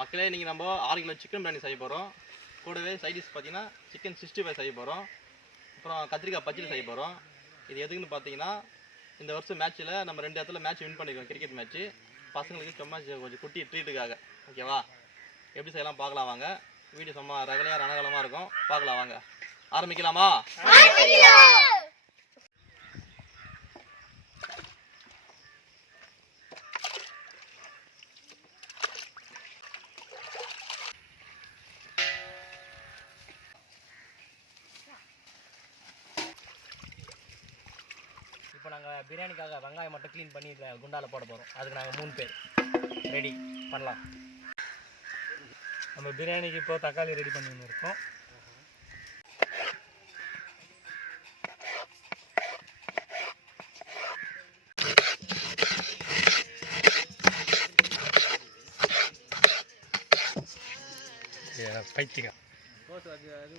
மக்களே இன்றைக்கி நம்ம 6 கிலோ சிக்கன் பிரியாணி செய்ய போகிறோம். கூடவே சைடிஷ் பார்த்தீங்கன்னா சிக்கன் 65 செய்ய போகிறோம். அப்புறம் கத்திரிக்காய் பச்சடி செய்ய போகிறோம். இது எதுக்குன்னு பார்த்தீங்கன்னா இந்த வருஷம் மேட்ச்சில் நம்ம 2 இடத்துல மேட்ச் வின் பண்ணிருக்கோம். கிரிக்கெட் மேட்ச்சு பசங்களுக்கு சும்மா கொஞ்சம் குட்டி ட்ரீட்டுக்காக. ஓகேவா? எப்படி செய்யலாம் பார்க்கலாம் வாங்க. வீடியோ சும்மா ரகலையாக ரணகலமாக இருக்கும். பார்க்கலாம் வாங்க. ஆரம்பிக்கலாமா? இப்போ நாங்கள் பிரியாணிக்காக வெங்காயம் மட்டும் க்ளீன் பண்ணி குண்டால போட போகிறோம். அதுக்கு நாங்கள் 3 பேர் ரெடி பண்ணலாம். நம்ம பிரியாணிக்கு இப்போ தக்காளி ரெடி பண்ணி இருக்கோம். பைத்தியம் பத்த வச்சுக்கலாம்.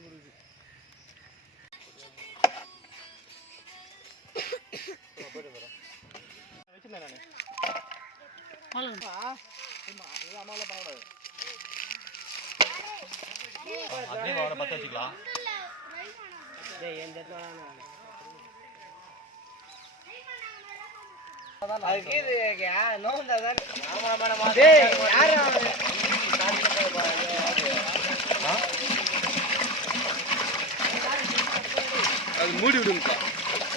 அது மூடி விடுங்கக்கா.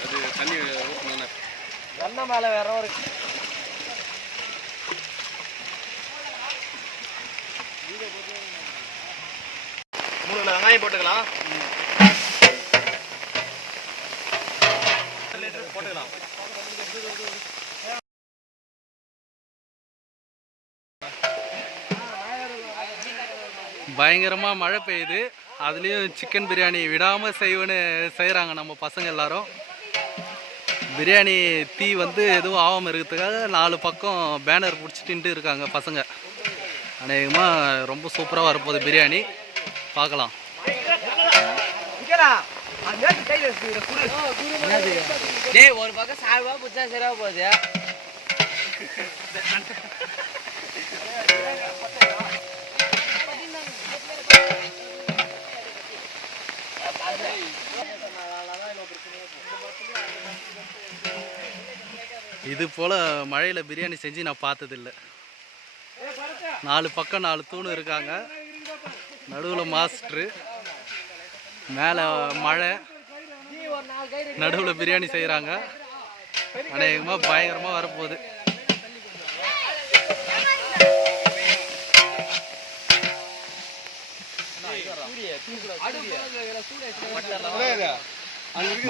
அது தண்ணி வெண்ண மேலே வேற ஒரு வெங்காயம் போட்டுக்கலாம். போட்டுக்கலாம். பயங்கரமா மழை பெய்யுது. அதுலேயும் சிக்கன் பிரியாணி விடாமல் செய்கிறாங்க நம்ம பசங்க எல்லாரும். பிரியாணி தீ எதுவும் ஆகாமல் இருக்கிறதுக்காக 4 பக்கம் பேனர் பிடிச்சிட்டு இருக்காங்க பசங்க. அநேகமாக ரொம்ப சூப்பராக வரப்போகுது பிரியாணி. பார்க்கலாம். ஒரு பக்கம் சால்வா புச்சா சரியா போகுது. இது போல் மழையில் பிரியாணி செஞ்சு நான் பார்த்ததில்லை. 4 பக்கம் 4 தூண் இருக்காங்க. நடுவில் மாஸ்டரு, மேலே மழை, நடுவில் பிரியாணி செய்கிறாங்க. அநேகமாக பயங்கரமாக வரப்போகுது.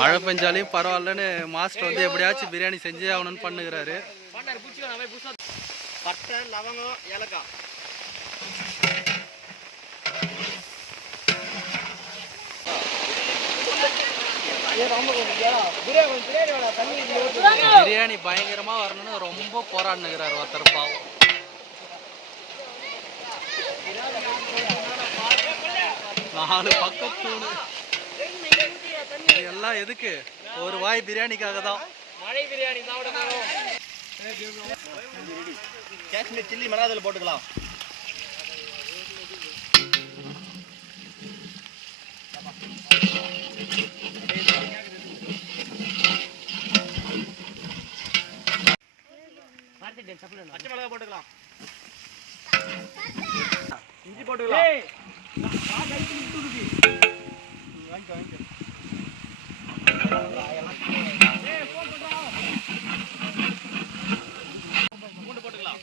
மழை பெஞ்சாலையும் பரவாயில்லன்னு மாஸ்டர் எப்படியாச்சும் பிரியாணி செஞ்சே ஆகணும்னு பண்ணுகிறாரு. பட்டை, லவங்கம், ஏலக்காய். பிரியாணி பயங்கரமா வரணும்னு ரொம்ப போராடுனுகிறார் ஒருத்தர் பாவம். நாலு பக்கத்தூணு எல்லாம் எதுக்கு? ஒரு வாய் பிரியாணிக்காக தான். மழை பிரியாணி காஷ்மீர் சில்லி மிளகாத்தூள் போட்டுக்கலாம். பச்சை மிளகா போட்டுக்கலாம். இஞ்சி போட்டுக்கலாம். பூண்டு போட்டுக்கலாம்.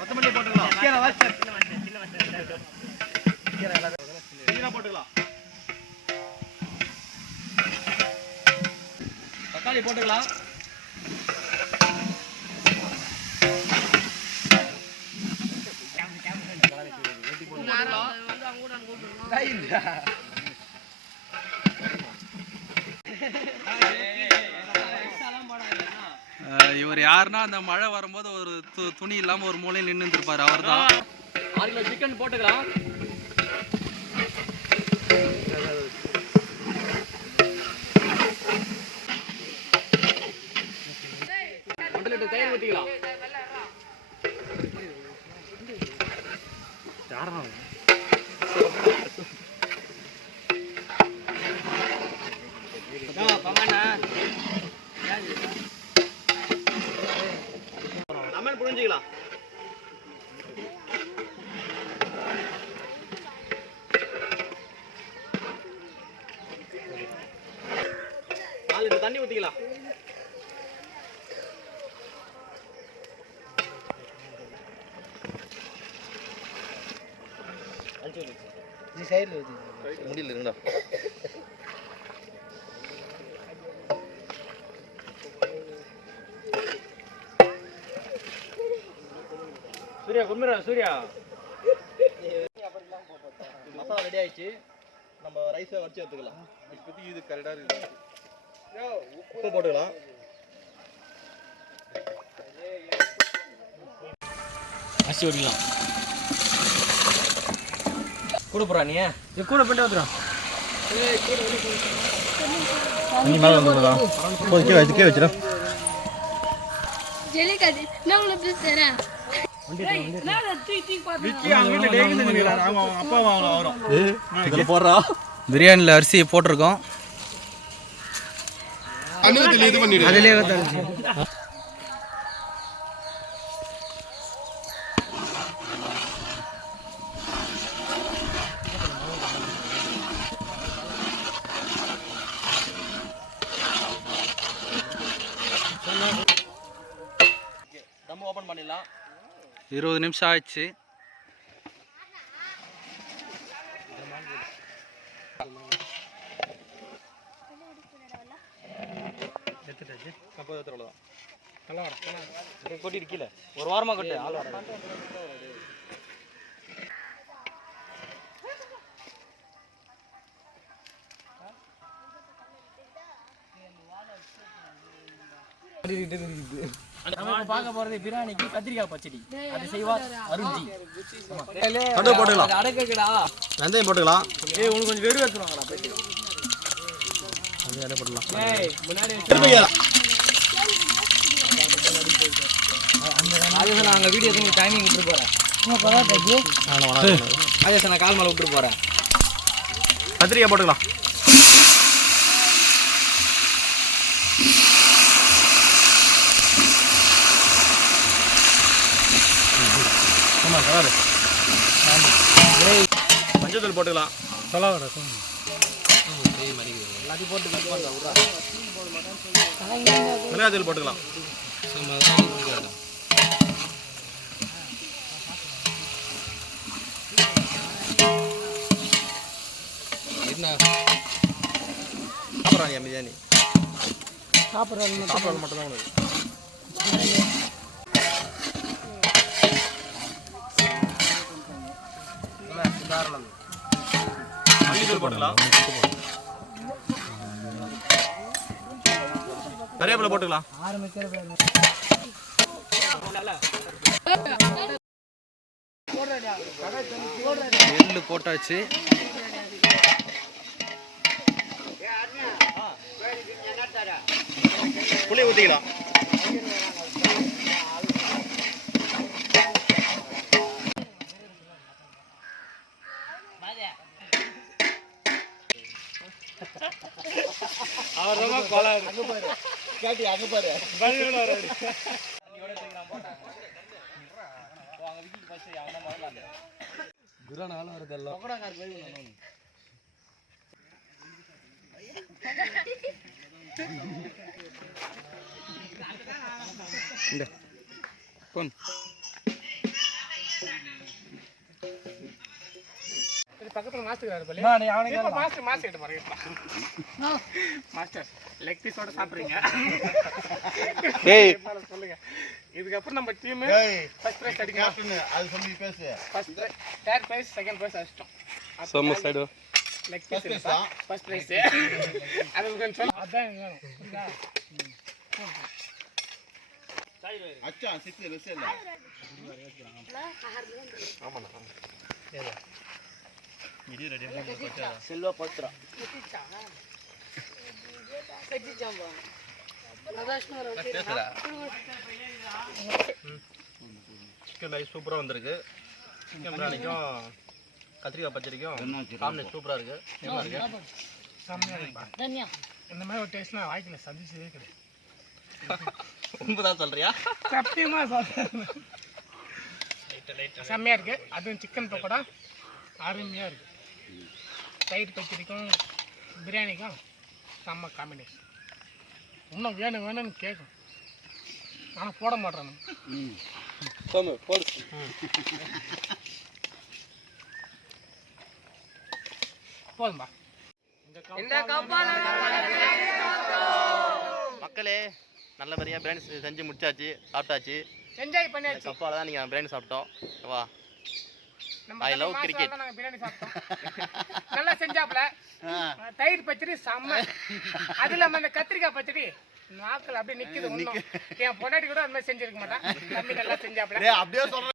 கொத்தமல்லி போட்டுக்கலாம். போட்டுக்கலாம். தக்காளி போட்டுக்கலாம். இவர் யாருன்னா அந்த மழை வரும்போது ஒரு துணி இல்லாம ஒரு மூலையில் நின்று இருப்பாரு. அவர் தான். 6 கிலோ சிக்கன் போட்டுக்கலாம். தயிர் ஊற்றிக்கலாம். லெமன் புரிஞ்சுக்கலாம். தண்ணி ஊற்றிக்கலாம். முடியல இருங்கடா. சூர்யா கும்பிடுறா சூர்யா. மசாலா ரெடி ஆயிடுச்சு. நம்ம ரைஸை வச்சு எடுத்துக்கலாம். இப்போதைக்கு இது கரெக்டாக இருக்கு. உப்பு போட்டுக்கலாம். அரிசி ஓடிக்கலாம். கூட போறா நீ? இது கூட போயிட்டு வந்துடும். நீ மேலே வந்துடலாம். கீழே வச்சு கீழே வச்சிடும். ஜெலிகாதி நான் உங்களை பேசுறேன். பிரியாணியில் அரிசி போட்டிருக்கோம். அதிலே நம்ம ஓபன் பண்ணிடலாம். 20 நிமிஷம் ஆயிடுச்சு. கொட்டி இருக்கீல ஒரு வாரமா கொட்டு ஆள் வர. நம்ம பார்க்க போறது பிரியாணிக்கு கத்திரிக்காய் பச்சடி. அது செய்வார் அருண்ஜி. கடுகு போட்டுக்கலாம். அடக்கடா வெந்தயம் போட்டுக்கலாம். ஏய் உனக்கு கொஞ்சம் வெறு வெச்சுவாங்கடா போய். வெந்தயம் போட்டுக்கலாம். ஏய் முன்னாடி ராஜேஷ் நாங்க வீடியோ எடுத்து டைமிங் விட்டு போறேன். ராஜேஷ் நான் கால் மேல விட்டு போறேன். கத்திரிக்காய் போட்டுக்கலாம். மஞ்சள் போட்டுக்கலாம். மிளகாத்தூள் போட்டுக்கலாம். சாப்பிட்றாங்க பிரியாணி. சாப்பிட்றது மட்டும்தான் உனக்கு. மல்லித்தூள் போட்டுக்கலாம். கறிவேப்பிலை போட்டுக்கலாம். எள்ளு போட்டாச்சு. புளி ஊற்றிக்கலாம். அவர் ரொம்ப கோளாறு. அங்க பாரு கேட்டி அங்க பாரு பல்லுல வராரு. வாங்க விக்கி பஸ் அவன வரலாம். குரானால வரதெல்லாம் பக்கடா கார் போய் நான். இந்த கொன் பக்கத்துல மாஸ்டர் இருக்காரு பலே. நான் அவனே மாஸ்டர் கிட்ட பாருங்க. மாஸ்டர் லெக் பீஸோட சாப்பிடுறீங்க. ஏய் சொல்லுங்க. இதுக்கு அப்புறம் நம்ம டீம் ஃபர்ஸ்ட் பிரைஸ் அடிக்கணும். அது சொல்லி பேசு. First third prize second prize அடிச்சிட்டோம். சம சைடு லெக் பீஸ் தான் ஃபர்ஸ்ட் பிரைஸ். அது கொஞ்சம் சொல்ல அதான் வேணும். புரியுதா? அச்சா 6 வெச்சல. ஆமாண்ணா. ஏதா வீடியோ ரெடி பண்ணி செல்வா பத்ரா சிக்கன் ரைஸ் சூப்பராக வந்திருக்கு. சிக்கன் பிரியாணிக்கும் கத்திரிக்காய் பச்சடிக்கும் காம்பினேஷன் சூப்பராக இருக்குது. நல்லா இருக்கு. செம்மையாக இருக்குப்பா. இந்த மாதிரி ஒரு டேஸ்ட் நான் வாழ்க்கையில சந்திச்சதே கிடையாது. உண்மைதான் சொல்றியா? சத்தியமாக சொல்கிறேன். செம்மையாக இருக்குது. அதுவும் சிக்கன் பக்கோடா அருமையாக இருக்குது. தயிர் பச்சடிக்கும் பிரியாணிக்கும் செம்ம காம்பினேஷன். இன்னும் வேணும்னு கேட்கும், ஆனால் போட மாட்டேன். போதும்பா. மக்களே நல்லபடியாக பிரியாணி செஞ்சு முடிச்சாச்சு, சாப்பிட்டாச்சு. என்ஜாய் பண்ணியாச்சு. கப்பால தான் நீங்கள் பிரியாணி சாப்பிட்டோம். வா நம்ம I love cricket. நாங்கள் பிரியாணி சாப்பிட்டோம். நல்லா செஞ்சாப்புல. தயிர் பச்சடி செம்ம. அது இல்லாமல் அந்த கத்திரிக்காய் பச்சடி நாக்கில் அப்படியே நிற்குது. ஒன்றும் என் பொண்டாட்டி கூட அந்த மாதிரி செஞ்சிருக்க மாட்டான். தம்பி நல்லா செஞ்சாப்புல. அப்படியே சொல்றேன்.